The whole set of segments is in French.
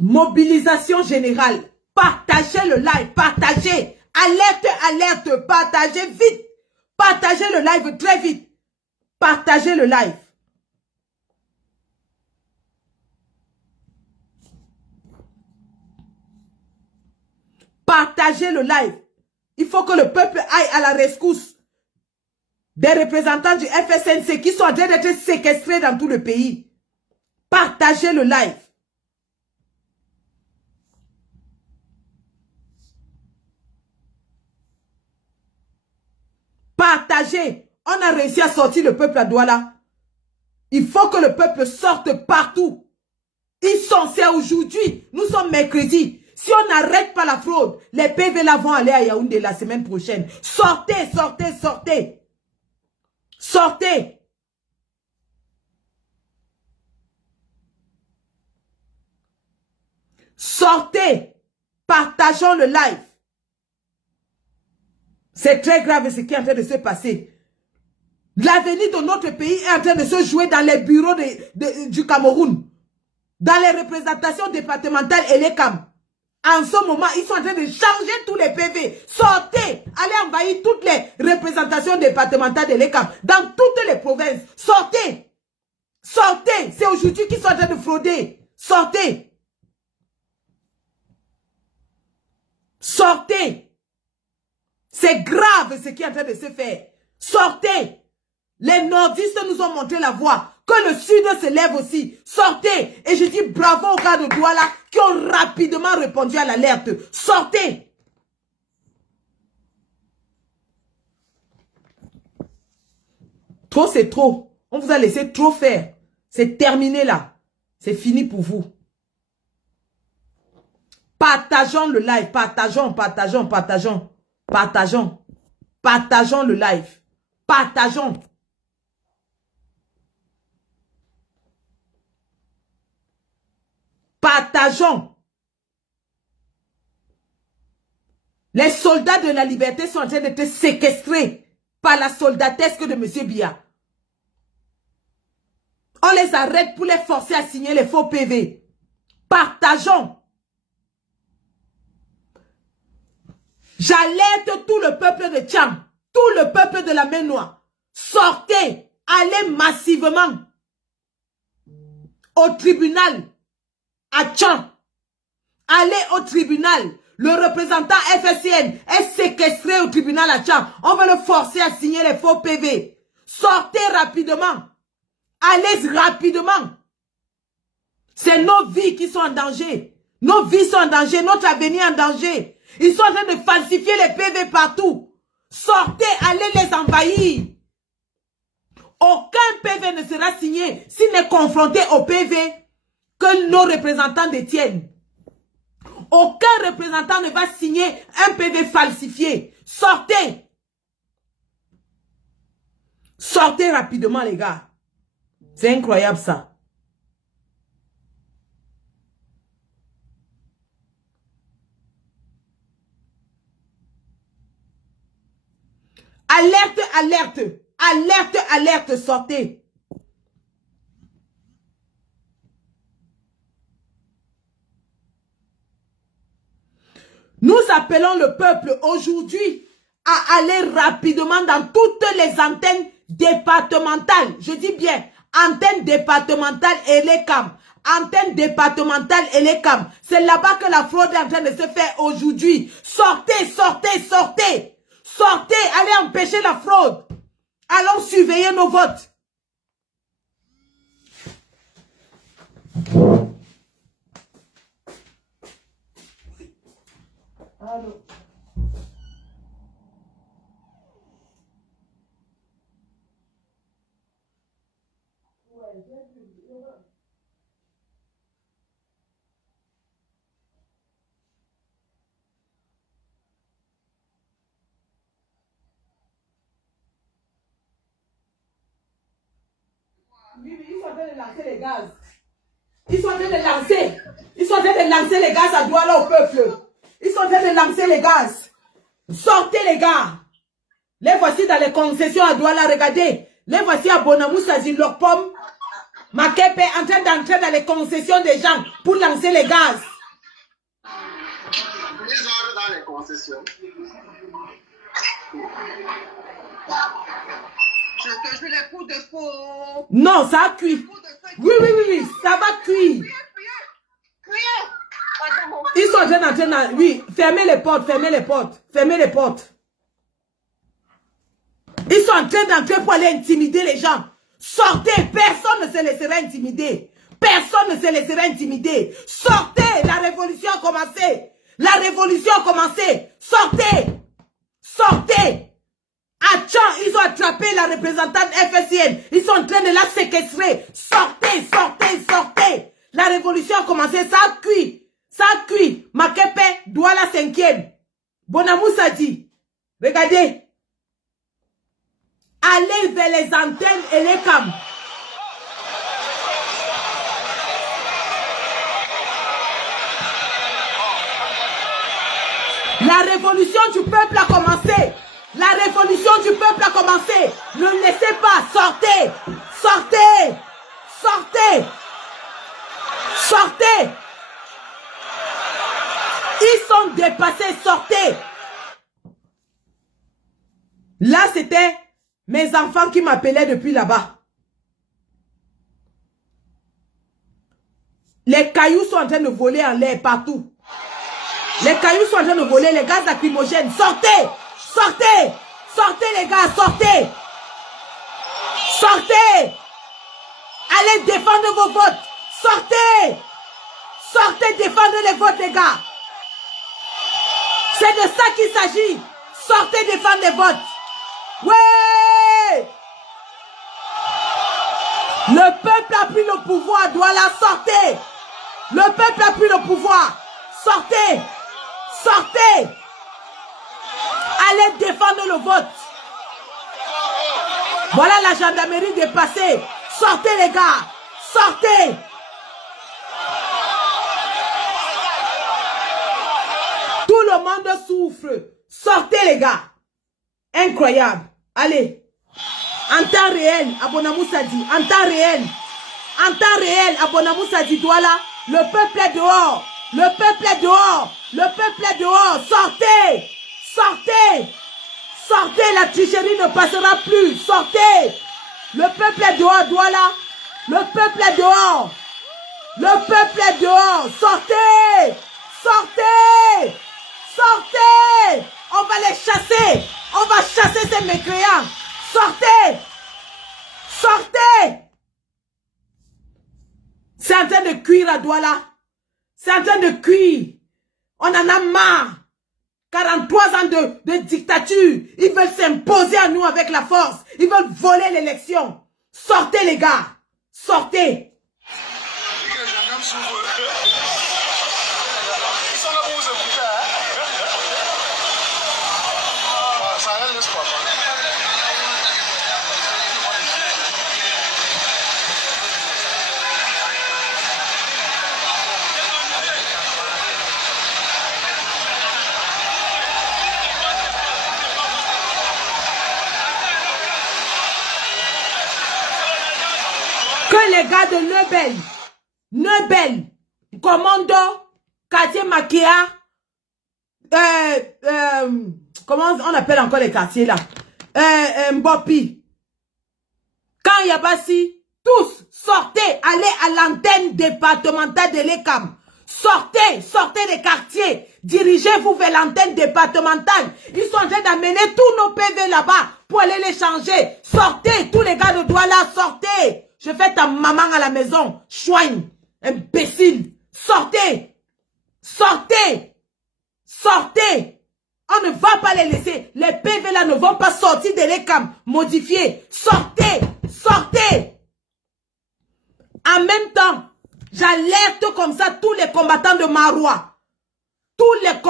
Mobilisation générale. Partagez le live. Partagez. Alerte, alerte. Partagez vite. Partagez le live très vite. Partagez le live. Partagez le live. Il faut que le peuple aille à la rescousse des représentants du FSNC qui sont en train d'être séquestrés dans tout le pays. Partagez le live. Partagez. On a réussi à sortir le peuple à Douala. Il faut que le peuple sorte partout. Ils sont, c'est aujourd'hui. Nous sommes mercredi. Si on n'arrête pas la fraude, les PV là vont aller à Yaoundé la semaine prochaine. Sortez, sortez, sortez. Sortez. Sortez. Partageons le live. C'est très grave ce qui est en train de se passer. L'avenir de notre pays est en train de se jouer dans les bureaux du Cameroun. Dans les représentations départementales et les CAM. En ce moment, ils sont en train de changer tous les PV. Sortez. Allez envahir toutes les représentations départementales de l'ECAM. Dans toutes les provinces. Sortez. Sortez. C'est aujourd'hui qu'ils sont en train de frauder. Sortez. Sortez. C'est grave ce qui est en train de se faire. Sortez. Les nordistes nous ont montré la voie. Que le sud se lève aussi. Sortez. Et je dis bravo aux gars de Douala qui ont rapidement répondu à l'alerte. Sortez. Trop, c'est trop. On vous a laissé trop faire. C'est terminé là. C'est fini pour vous. Partageons le live. Partageons, partageons, partageons. Partageons. Partageons le live. Partageons. Partageons. Les soldats de la liberté sont en train d'être séquestrés par la soldatesque de M. Biya. On les arrête pour les forcer à signer les faux PV. Partageons. J'alerte tout le peuple de Tcham, tout le peuple de la Mer Noire. Sortez, allez massivement au tribunal à Tcham. Allez au tribunal. Le représentant FSCN est séquestré au tribunal à Tcham. On va le forcer à signer les faux PV. Sortez rapidement. Allez rapidement. C'est nos vies qui sont en danger. Nos vies sont en danger. Notre avenir en danger. Ils sont en train de falsifier les PV partout. Sortez, allez les envahir. Aucun PV ne sera signé s'il n'est confronté au PV que nos représentants détiennent. Aucun représentant ne va signer un PV falsifié. Sortez. Sortez rapidement, les gars. C'est incroyable, ça. Alerte, alerte. Alerte, alerte, sortez. Nous appelons le peuple aujourd'hui à aller rapidement dans toutes les antennes départementales. Je dis bien, antennes départementales et les CAM. Antennes départementales et les CAM. C'est là-bas que la fraude est en train de se faire aujourd'hui. Sortez, sortez, sortez. Sortez, allez empêcher la fraude. Allons surveiller nos votes. Allô. Ils sont en train de lancer les gaz. Ils sont en train de lancer. Ils sont en train de lancer les gaz à Douala au peuple. Ils sont en train de lancer les gaz. Sortez les gars. Les voici dans les concessions à Douala, regardez. Les voici à Bonamou, Sazine, leur pomme. Makepe est en train d'entrer dans les concessions des gens pour lancer les gaz. Ils entrent dans les concessions. Je fais les coups de feu. Non, ça a cuit. Oui, ça va cuire. Ils sont en train d'entrer. Oui, fermez les portes. Ils sont en train d'entrer pour aller intimider les gens. Sortez, personne ne se laissera intimider. Personne ne se laissera intimider. Sortez, la révolution a commencé. La révolution a commencé. Sortez. Sortez. À Tchan, ils ont attrapé la représentante FSN. Ils sont en train de la séquestrer. Sortez. La révolution a commencé. Ça a cuit. Makepe doit la 5e. Bonamoussa dit. Regardez. Allez vers les antennes et les cams. La révolution du peuple a commencé. La révolution du peuple a commencé. Ne laissez pas. Sortez. Ils sont dépassés. Sortez. Là, c'était mes enfants qui m'appelaient depuis là-bas. Les cailloux sont en train de voler en l'air partout. Les cailloux sont en train de voler, les gaz lacrymogènes. Sortez les gars, sortez. Allez défendre vos votes. Sortez, défendre les votes, les gars. C'est de ça qu'il s'agit. Sortez, défendre les votes. Ouais. Le peuple a pris le pouvoir, doit la sortir. Le peuple a pris le pouvoir. Sortez. Allez défendre le vote. Voilà la gendarmerie dépassée. Sortez les gars. Sortez. Tout le monde souffre. Sortez les gars. Incroyable. Allez. En temps réel, Abonamoussa dit. En temps réel, Abonamoussa dit. Voilà. Le peuple est dehors. Sortez, la tricherie ne passera plus. Sortez. Le peuple est dehors, voilà. Le peuple est dehors. Sortez. On va les chasser. On va chasser ces mécréants. Sortez. C'est en train de cuire à Douala. C'est en train de cuire. On en a marre. 43 ans de dictature. Ils veulent s'imposer à nous avec la force. Ils veulent voler l'élection. Sortez les gars. Sortez. Que les gars de Neubel, commando, quartier Makia, comment on appelle encore les quartiers là, Mbopi, quand Yabassi, tous, sortez, allez à l'antenne départementale de l'ECAM. Sortez des quartiers, dirigez-vous vers l'antenne départementale. Ils sont en train d'amener tous nos PV là-bas pour aller les changer. Sortez, tous les gars de Douala, sortez. Je fais ta maman à la maison. Chouigne, imbécile. Sortez. On ne va pas les laisser. Les PV là ne vont pas sortir de l'ECAM modifiés. Sortez. En même temps, j'alerte comme ça tous les combattants de Maroua. Tout le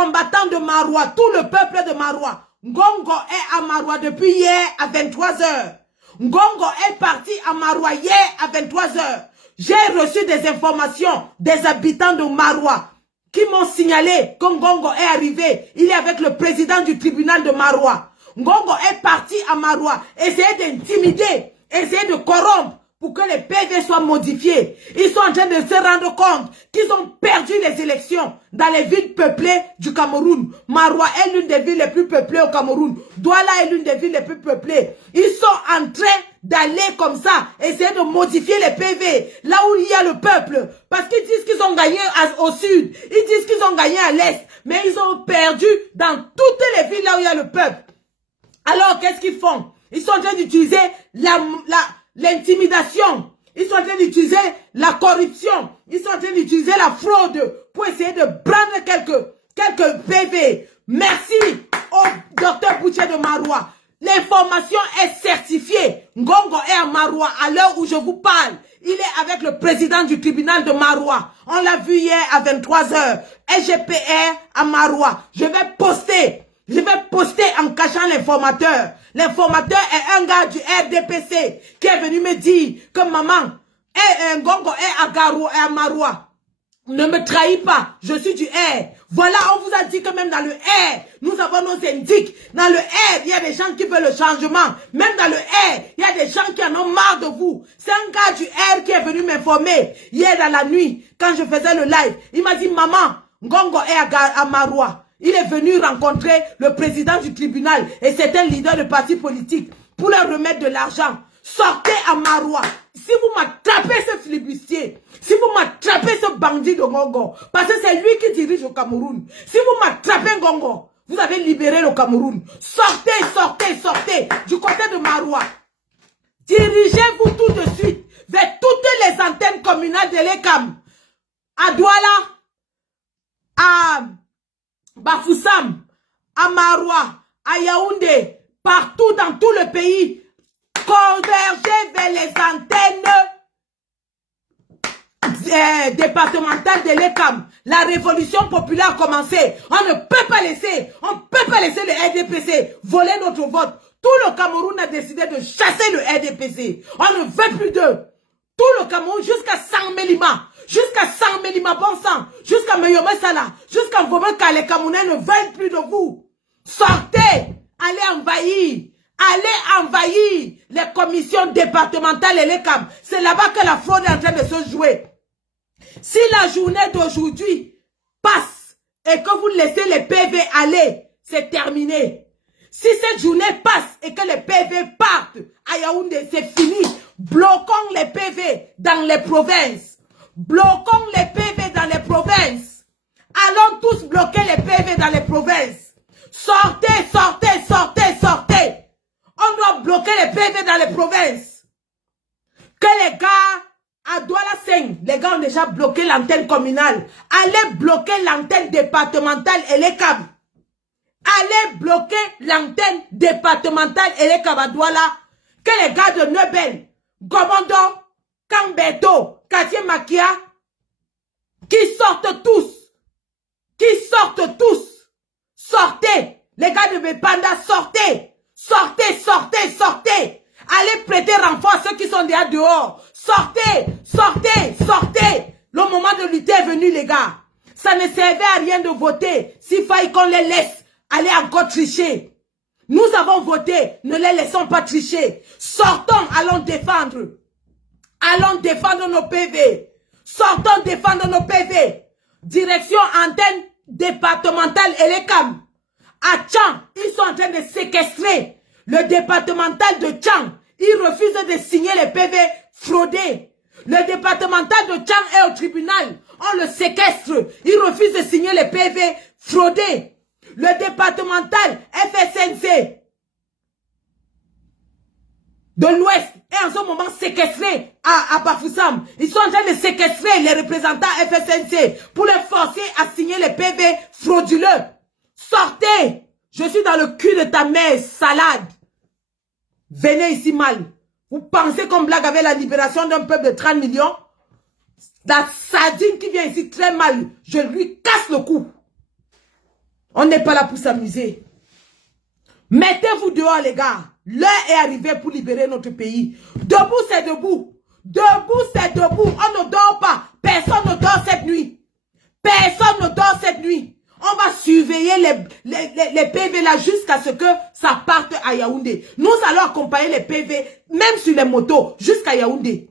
peuple de Maroua. Ngongo est à Maroua depuis hier à 23 h. Ngongo est parti à Maroua hier à 23 h. J'ai reçu des informations des habitants de Maroua qui m'ont signalé que Ngongo est arrivé. Il est avec le président du tribunal de Maroua. Ngongo est parti à Maroua, essayer d'intimider, essayer de corrompre pour que les PV soient modifiés. Ils sont en train de se rendre compte qu'ils ont perdu les élections dans les villes peuplées du Cameroun. Maroua est l'une des villes les plus peuplées au Cameroun. Douala est l'une des villes les plus peuplées. Ils sont en train d'aller comme ça, essayer de modifier les PV, là où il y a le peuple. Parce qu'ils disent qu'ils ont gagné au sud, ils disent qu'ils ont gagné à l'est, mais ils ont perdu dans toutes les villes là où il y a le peuple. Alors, qu'est-ce qu'ils font? Ils sont en train d'utiliser l'intimidation. Ils sont en train d'utiliser la corruption. Ils sont en train d'utiliser la fraude pour essayer de prendre quelques PV. Merci au docteur Boucher de Maroua. L'information est certifiée. Ngongo est à Maroua à l'heure où je vous parle. Il est avec le président du tribunal de Maroua. On l'a vu hier à 23 h. SGPR à Maroua. Je vais poster en cachant l'informateur. L'informateur est un gars du RDPC qui est venu me dire que maman, Ngongo est à Garou et à Maroua. Ne me trahis pas, je suis du R. Voilà, on vous a dit que même dans le R, nous avons nos indices. Dans le R, il y a des gens qui veulent le changement. Même dans le R, il y a des gens qui en ont marre de vous. C'est un gars du R qui est venu m'informer hier dans la nuit, quand je faisais le live. Il m'a dit, maman, Ngongo est à Maroua. Il est venu rencontrer le président du tribunal et certains leaders de partis politiques pour leur remettre de l'argent. Sortez à Maroua. Si vous m'attrapez ce flibustier, si vous m'attrapez ce bandit de Ngongo, parce que c'est lui qui dirige le Cameroun. Si vous m'attrapez Ngongo, vous avez libéré le Cameroun. Sortez, sortez, sortez du côté de Maroua. Dirigez-vous tout de suite vers toutes les antennes communales de l'ECAM. À Douala, à Bafoussam, à Maroua, à Yaoundé, partout dans tout le pays. Converger vers les antennes départementales de l'ECAM. La révolution populaire a commencé. On ne peut pas laisser le RDPC voler notre vote. Tout le Cameroun a décidé de chasser le RDPC. On ne veut plus d'eux. Tout le Cameroun jusqu'à Sang-Mélima. Jusqu'à Sang-Mélima, bon sang. Jusqu'à Meyome Sala. Jusqu'à Ngomeka, les Camerounais ne veulent plus de vous. Sortez. Allez envahir. Allez envahir les commissions départementales et les CAM. C'est là-bas que la fraude est en train de se jouer. Si la journée d'aujourd'hui passe et que vous laissez les PV aller, c'est terminé. Si cette journée passe et que les PV partent à Yaoundé, c'est fini. Bloquons les PV dans les provinces. Bloquons les PV dans les provinces. Allons tous bloquer les PV dans les provinces. Sortez, sortez, sortez, sortez. On doit bloquer les PV dans les provinces. Que les gars à Douala 5, les gars ont déjà bloqué l'antenne communale. Allez bloquer l'antenne départementale et les câbles. Allez bloquer l'antenne départementale et les câbles à Douala. Que les gars de Nebel, Gomondo, Kambeto, Katié Makia, qui sortent tous. Sortez. Les gars de Bepanda, sortez. Sortez, sortez, sortez. Allez prêter renfort à ceux qui sont déjà dehors. Sortez, sortez, sortez. Le moment de lutter est venu, les gars. Ça ne servait à rien de voter. S'il fallait qu'on les laisse aller encore tricher. Nous avons voté, ne les laissons pas tricher. Sortons, allons défendre. Allons défendre nos PV. Sortons défendre nos PV. Direction antenne départementale et les CAM. À Tchang, ils sont en train de séquestrer le départemental de Tchang. Ils refusent de signer les PV fraudés. Le départemental de Tchang est au tribunal. On le séquestre. Ils refusent de signer les PV fraudés. Le départemental FSNC de l'Ouest est en ce moment séquestré à Bafoussam. Ils sont en train de séquestrer les représentants FSNC pour les forcer à signer les PV frauduleux. Sortez! Je suis dans le cul de ta mère, salade. Venez ici mal. Vous pensez qu'on blague avec la libération d'un peuple de 30 millions? La sardine qui vient ici très mal, je lui casse le cou. On n'est pas là pour s'amuser. Mettez-vous dehors, les gars. L'heure est arrivée pour libérer notre pays. Debout, c'est debout. Debout, c'est debout. On ne dort pas. Personne ne dort cette nuit. Personne ne dort cette nuit. On va surveiller les PV là jusqu'à ce que ça parte à Yaoundé. Nous allons accompagner les PV, même sur les motos, jusqu'à Yaoundé.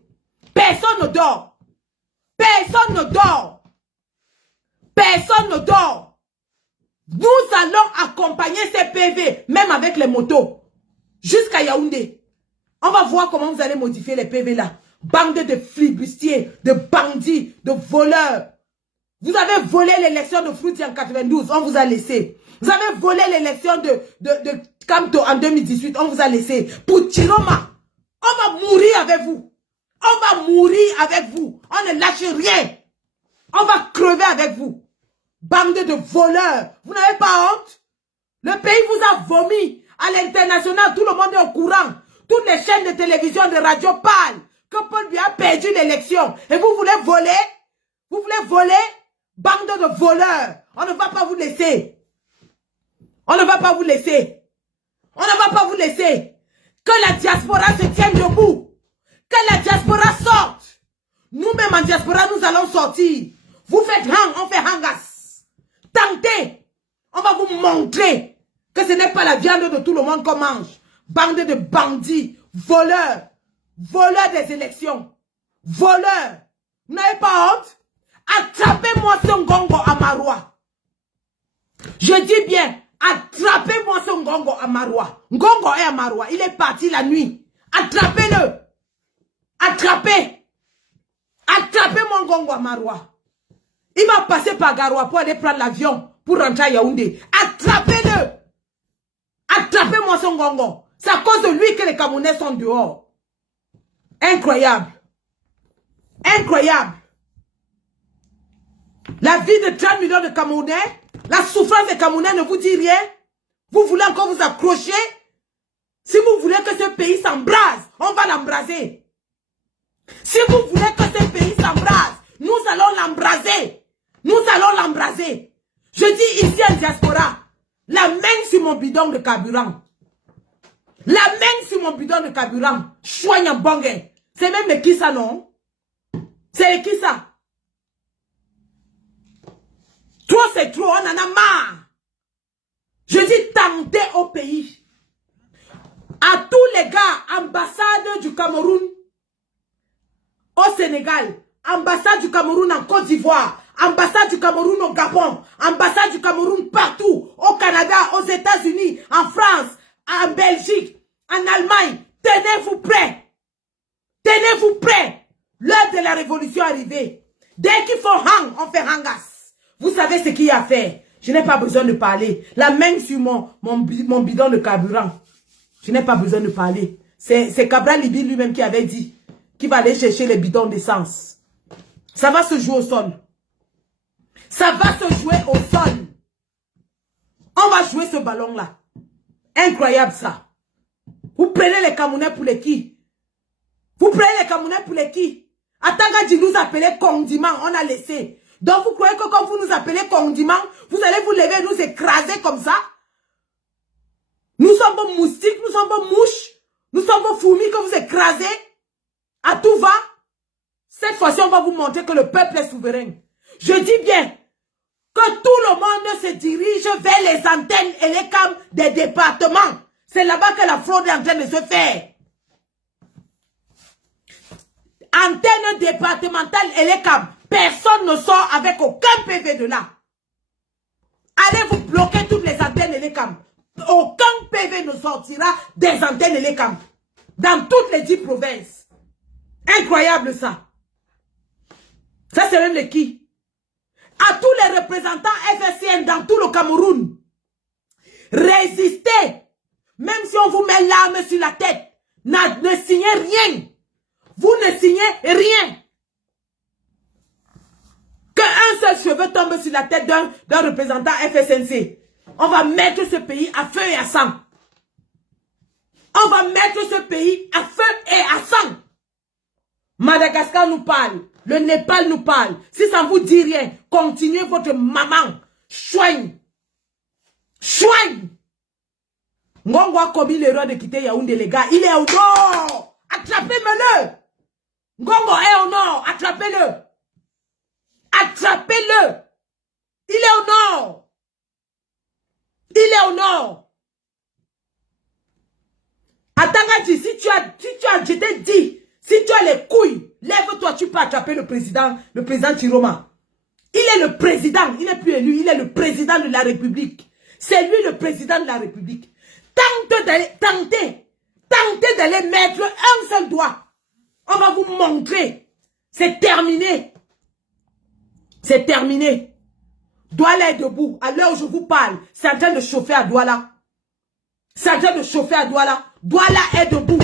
Personne ne dort. Personne ne dort. Personne ne dort. Nous allons accompagner ces PV, même avec les motos, jusqu'à Yaoundé. On va voir comment vous allez modifier les PV là. Bande de flibustiers, de bandits, de voleurs. Vous avez volé l'élection de Fruity en 92, on vous a laissé. Vous avez volé l'élection de Kamto en 2018, on vous a laissé. Pour Chiroma, on va mourir avec vous. On va mourir avec vous. On ne lâche rien. On va crever avec vous. Bande de voleurs. Vous n'avez pas honte? Le pays vous a vomi. À l'international, tout le monde est au courant. Toutes les chaînes de télévision, de radio parlent que Paul Biya a perdu l'élection. Et vous voulez voler? Vous voulez voler? Bande de voleurs. On ne va pas vous laisser. On ne va pas vous laisser. On ne va pas vous laisser. Que la diaspora se tienne debout. Que la diaspora sorte. Nous-mêmes en diaspora, nous allons sortir. Vous faites hang, on fait hangas. Tentez. On va vous montrer que ce n'est pas la viande de tout le monde qu'on mange. Bande de bandits, voleurs. Voleurs des élections. Voleurs. Vous n'avez pas honte? Attrapez-moi ce Ngongo Amaroua. Je dis bien, attrapez-moi ce Ngongo Amaroua. Ngongo est Amaroua. Il est parti la nuit. Attrapez-le. Attrapez. Attrapez mon Ngongo Amaroua. Il va passer par Garoua pour aller prendre l'avion pour rentrer à Yaoundé. Attrapez-le. Attrapez-moi ce Ngongo. C'est à cause de lui que les Camerounais sont dehors. Incroyable. Incroyable. La vie de 30 millions de Camerounais, la souffrance des Camerounais ne vous dit rien. Vous voulez encore vous accrocher. Si vous voulez que ce pays s'embrase, on va l'embraser. Si vous voulez que ce pays s'embrase, nous allons l'embraser. Nous allons l'embraser. Je dis ici en diaspora, la main sur mon bidon de carburant. La main sur mon bidon de carburant. Chouanya Bongue. C'est même les qui ça, non? C'est les qui ça? Trop c'est trop, on en a marre. Je dis tentez au pays. À tous les gars, ambassade du Cameroun au Sénégal, ambassade du Cameroun en Côte d'Ivoire, ambassade du Cameroun au Gabon, ambassade du Cameroun partout, au Canada, aux États-Unis, en France, en Belgique, en Allemagne. Tenez-vous prêts. Tenez-vous prêts. L'heure de la révolution est arrivée. Dès qu'il faut hang, on fait hangas. Vous savez ce qu'il y a à faire. Je n'ai pas besoin de parler. La main sur mon bidon de carburant. Je n'ai pas besoin de parler. C'est Cabral Libi lui-même qui avait dit qu'il va aller chercher les bidons d'essence. Ça va se jouer au sol. Ça va se jouer au sol. On va jouer ce ballon-là. Incroyable ça. Vous prenez les Camerounais pour les qui? Vous prenez les Camerounais pour les qui? Atanga dit nous appeler condiment, on a laissé. Donc vous croyez que quand vous nous appelez condiment, vous allez vous lever et nous écraser comme ça? Nous sommes vos moustiques, nous sommes vos mouches, nous sommes vos fourmis que vous écrasez. À tout va. Cette fois-ci, on va vous montrer que le peuple est souverain. Je dis bien que tout le monde se dirige vers les antennes et les cams des départements. C'est là-bas que la fraude est en train de se faire. Antenne départementale et les cams. Personne ne sort avec aucun PV de là. Allez vous bloquer toutes les antennes et les cams. Aucun PV ne sortira des antennes et les cams. Dans toutes les 10 provinces. Incroyable ça. Ça c'est même les qui. À tous les représentants FSCN dans tout le Cameroun. Résistez. Même si on vous met l'arme sur la tête. Ne signez rien. Vous ne signez rien. Qu'un seul cheveu tombe sur la tête d'un représentant FSNC. On va mettre ce pays à feu et à sang. On va mettre ce pays à feu et à sang. Madagascar nous parle. Le Népal nous parle. Si ça ne vous dit rien, continuez votre maman. Chouigne. Chouigne. Ngongo a commis l'erreur de quitter Yaoundé, les gars. Il est au nord. Attrapez-le. Ngongo est au nord. Attrapez-le. Attrapez-le. Il est au nord. Il est au nord. Attends, si tu as, je t'ai dit, si tu as les couilles Lève-toi, tu peux attraper le président Chiroma. Il est le président, il n'est plus élu, il est le président de la République. C'est lui le président de la République. Tentez d'aller mettre un seul doigt. On va vous montrer. C'est terminé. C'est terminé. Douala est debout. À l'heure où je vous parle, c'est en train de chauffer à Douala. C'est en train de chauffer à Douala. Douala est debout.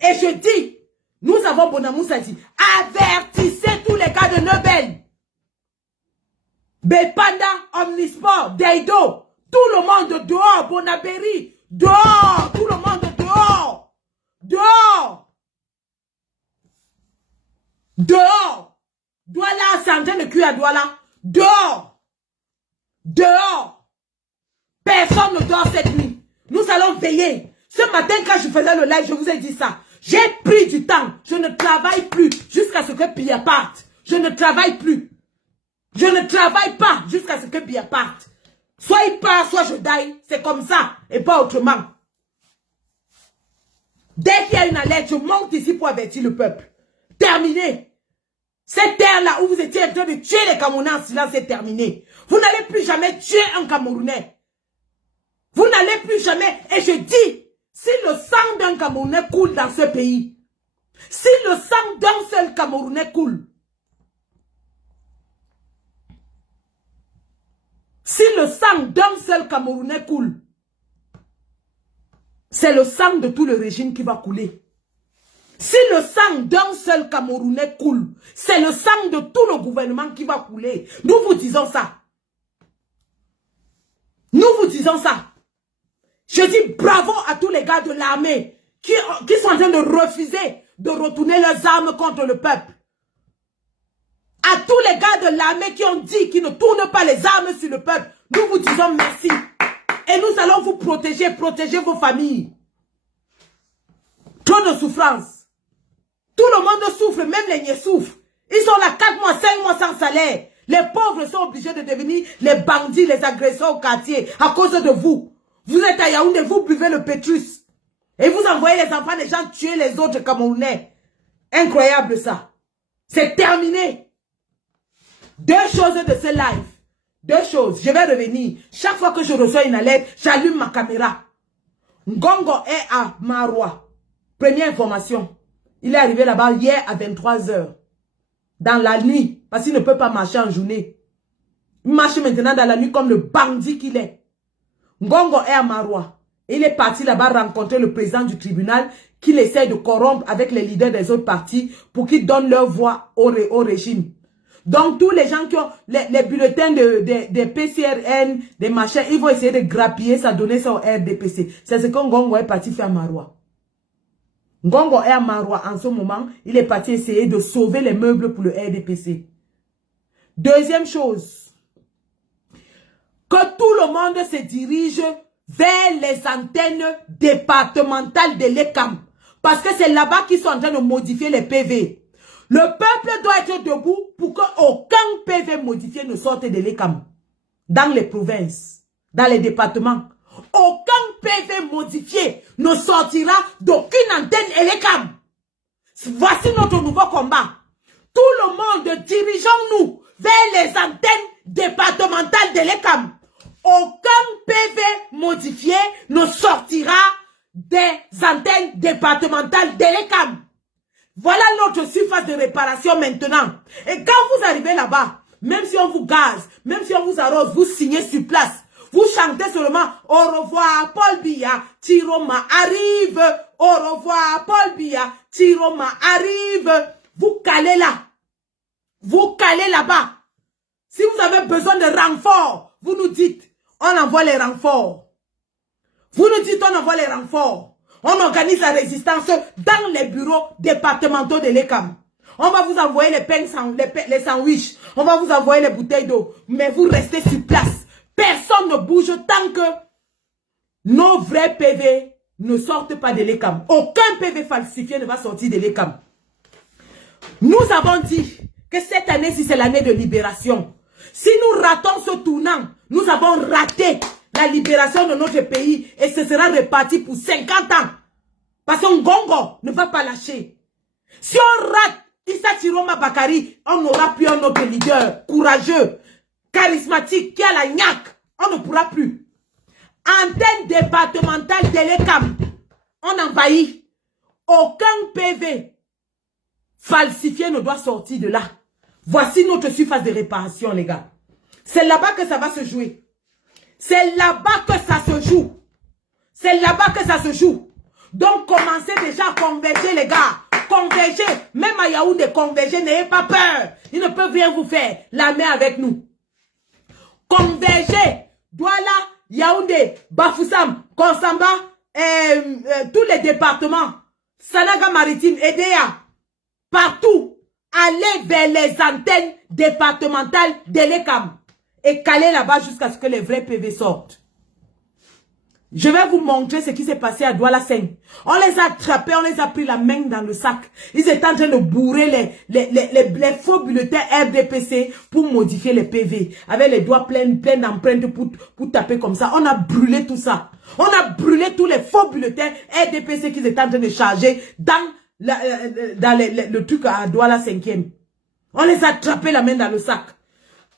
Et je dis, nous avons Bonamoussa dit, avertissez tous les gars de Nobel. Bepanda, Omnisport, Deido, tout le monde dehors, Bonaberi, dehors, tout le monde dehors. Dehors. Dehors. Douala, c'est en train de cuire à Douala. Dehors. Dehors. Personne ne dort cette nuit. Nous allons veiller. Ce matin, quand je faisais le live, je vous ai dit ça. J'ai pris du temps. Je ne travaille plus jusqu'à ce que Pierre parte. Je ne travaille plus. Je ne travaille pas jusqu'à ce que Pierre parte. Soit il part, soit je die. C'est comme ça et pas autrement. Dès qu'il y a une alerte, je monte ici pour avertir le peuple. Terminé. Cette terre-là où vous étiez en train de tuer les Camerounais en silence, c'est terminé. Vous n'allez plus jamais tuer un Camerounais. Vous n'allez plus jamais. Et je dis, si le sang d'un Camerounais coule dans ce pays, si le sang d'un seul Camerounais coule, si le sang d'un seul Camerounais coule, c'est le sang de tout le régime qui va couler. Si le sang d'un seul Camerounais coule, c'est le sang de tout le gouvernement qui va couler. Nous vous disons ça. Nous vous disons ça. Je dis bravo à tous les gars de l'armée qui sont en train de refuser de retourner leurs armes contre le peuple. À tous les gars de l'armée qui ont dit qu'ils ne tournent pas les armes sur le peuple, nous vous disons merci. Et nous allons vous protéger, protéger vos familles. Trop de souffrance. Tout le monde souffre, même les niais souffrent. Ils sont là 4 mois, 5 mois sans salaire. Les pauvres sont obligés de devenir les bandits, les agresseurs au quartier à cause de vous. Vous êtes à Yaoundé, vous buvez le pétrus. Et vous envoyez les enfants des gens tuer les autres Camerounais. Incroyable ça. C'est terminé. 2 choses de ce live. 2 choses. Je vais revenir. Chaque fois que je reçois une alerte, j'allume ma caméra. Ngongo est à Maroua. Première information. Il est arrivé là-bas hier à 23 h. Dans la nuit. Parce qu'il ne peut pas marcher en journée. Il marche maintenant dans la nuit comme le bandit qu'il est. Ngongo est à Maroua. Il est parti là-bas rencontrer le président du tribunal qu'il essaie de corrompre avec les leaders des autres partis pour qu'ils donnent leur voix au régime. Donc tous les gens qui ont les bulletins des PCRN, des machins, ils vont essayer de grappiller ça, donner ça au RDPC. C'est ce que Ngongo est parti faire à Maroua. Ngongo est à Maroua en ce moment. Il est parti essayer de sauver les meubles pour le RDPC. Deuxième chose. Que tout le monde se dirige vers les antennes départementales de l'ECAM. Parce que c'est là-bas qu'ils sont en train de modifier les PV. Le peuple doit être debout pour qu'aucun PV modifié ne sorte de l'ECAM. Dans les provinces, dans les départements. Aucun PV modifié ne sortira d'aucune antenne l'ECAM. Voici notre nouveau combat. Tout le monde, dirigeons-nous vers les antennes départementales de l'ECAM. Aucun PV modifié ne sortira des antennes départementales de l'ECAM. Voilà notre surface de réparation maintenant. Et quand vous arrivez là-bas, même si on vous gaze, même si on vous arrose, vous signez sur place. Vous chantez seulement « Au revoir Paul Biya, Chiroma arrive ». « Au revoir Paul Biya, Chiroma arrive ». Vous calez là. Vous calez là-bas. Si vous avez besoin de renforts, vous nous dites, on envoie les renforts. Vous nous dites, on envoie les renforts. On organise la résistance dans les bureaux départementaux de l'ECAM. On va vous envoyer les pains, les sandwichs. On va vous envoyer les bouteilles d'eau. Mais vous restez sur place. Personne ne bouge tant que nos vrais PV ne sortent pas de l'ECAM. Aucun PV falsifié ne va sortir de l'ECAM. Nous avons dit que cette année-ci, c'est l'année de libération. Si nous ratons ce tournant, nous avons raté la libération de notre pays et ce sera reparti pour 50 ans. Parce que Ngongo ne va pas lâcher. Si on rate Issa Chiroma Bakari, on n'aura plus un autre leader courageux, charismatique, qui a la gnaque. On ne pourra plus. Antenne départementale d'Elekam, on envahit. Aucun PV falsifié ne doit sortir de là. Voici notre surface de réparation, les gars. C'est là-bas que ça va se jouer. C'est là-bas que ça se joue. C'est là-bas que ça se joue. Donc, commencez déjà à converger, les gars. Converger. Même à Yaoundé, converger, n'ayez pas peur. Ils ne peuvent rien vous faire. La main avec nous. Converger. Douala, Yaoundé, Bafoussam, Konsamba, tous les départements. Sanaga Maritime, Edea. Partout. Allez vers les antennes départementales d'Elekam. Et caler là-bas jusqu'à ce que les vrais PV sortent. Je vais vous montrer ce qui s'est passé à Douala 5. On les a attrapés, on les a pris la main dans le sac. Ils étaient en train de bourrer les faux bulletins RDPC pour modifier les PV. Avec les doigts pleins d'empreintes pour taper comme ça. On a brûlé tout ça. On a brûlé tous les faux bulletins RDPC qu'ils étaient en train de charger dans le truc à Douala 5e. On les a attrapés la main dans le sac.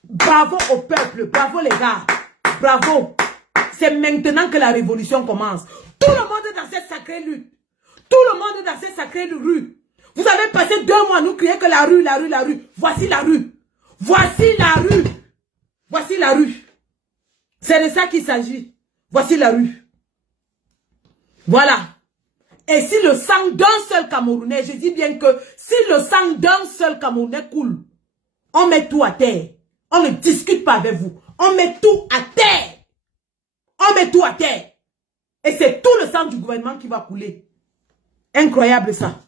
Bravo au peuple, bravo les gars, bravo. C'est maintenant que la révolution commence. Tout le monde est dans cette sacrée lutte. Tout le monde est dans cette sacrée rue. Vous avez passé 2 mois à nous crier que la rue, la rue, la rue. Voici la rue. Voici la rue. Voici la rue. C'est de ça qu'il s'agit. Voici la rue. Voilà. Et si le sang d'un seul Camerounais, je dis bien que si le sang d'un seul Camerounais coule, on met tout à terre. On ne discute pas avec vous. On met tout à terre. On met tout à terre. Et c'est tout le sang du gouvernement qui va couler. Incroyable ça.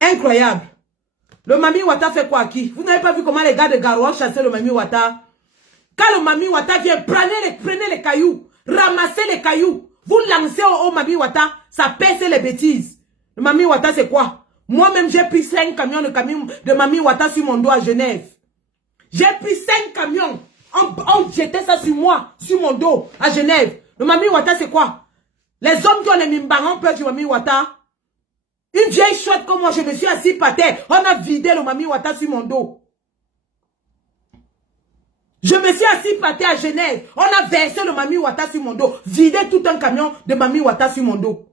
Incroyable. Le Mami Ouatta fait quoi à qui? Vous n'avez pas vu comment les gars de Garoua chassaient le Mami Ouatta? Quand le Mami Ouatta vient, prenez les cailloux. Ramassez les cailloux. Vous lancez au Mami Ouatta, ça pèse les bêtises. Le Mami Ouatta c'est quoi? Moi-même j'ai pris 5 camions de Mami Ouatta sur mon dos à Genève. J'ai pris 5 camions. On jetait ça sur moi, sur mon dos, à Genève. Le Mami Ouatta, c'est quoi? Les hommes qui ont les mimbarans peur du Mami Ouatta. Une vieille chouette comme moi, je me suis assis par terre. On a vidé le Mami Ouatta sur mon dos. Je me suis assis par terre à Genève. On a versé le Mami Ouatta sur mon dos. Vidé tout un camion de Mami Ouatta sur mon dos.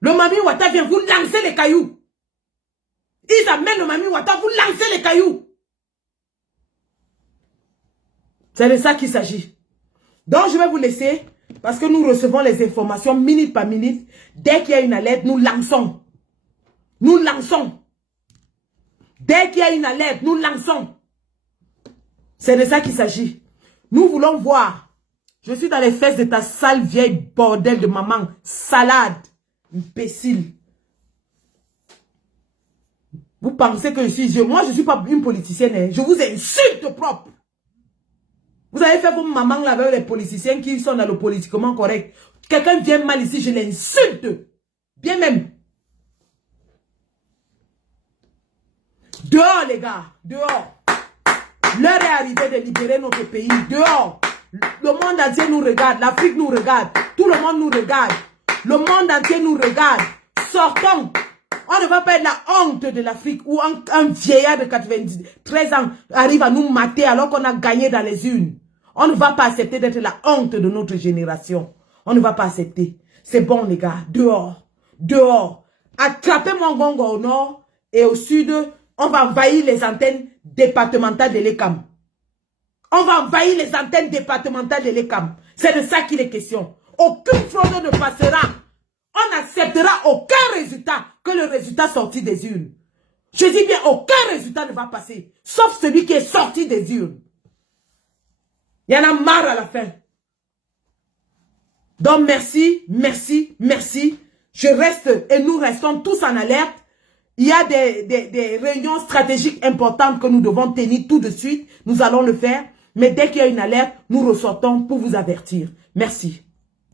Le Mami Ouatta vient vous lancer les cailloux. Ils amènent le Mami Ouatta, vous lancez les cailloux. C'est de ça qu'il s'agit. Donc, je vais vous laisser parce que nous recevons les informations minute par minute. Dès qu'il y a une alerte, nous lançons. Nous lançons. Dès qu'il y a une alerte, nous lançons. C'est de ça qu'il s'agit. Nous voulons voir. Je suis dans les fesses de ta sale vieille bordel de maman. Salade. Imbécile. Vous pensez que moi, je ne suis pas une politicienne. Hein. Je vous insulte propre. Vous avez fait comme maman là avec les politiciens qui sont dans le politiquement correct. Quelqu'un vient mal ici, je l'insulte. Bien même. Dehors les gars, dehors. L'heure est arrivée de libérer notre pays. Dehors. Le monde entier nous regarde, l'Afrique nous regarde, tout le monde nous regarde. Le monde entier nous regarde. Sortons. On ne va pas être la honte de l'Afrique où un vieillard de 93 ans arrive à nous mater alors qu'on a gagné dans les urnes. On ne va pas accepter d'être la honte de notre génération. On ne va pas accepter. C'est bon les gars. Dehors. Dehors. Attrapez Mongongo au nord et au sud. On va envahir les antennes départementales de l'ECAM. On va envahir les antennes départementales de l'ECAM. C'est de ça qu'il est question. Aucune fraude ne passera. On n'acceptera aucun résultat que le résultat sorti des urnes. Je dis bien, aucun résultat ne va passer. Sauf celui qui est sorti des urnes. Il y en a marre à la fin. Donc merci, merci, merci. Je reste et nous restons tous en alerte. Il y a des réunions stratégiques importantes que nous devons tenir tout de suite. Nous allons le faire. Mais dès qu'il y a une alerte, nous ressortons pour vous avertir. Merci.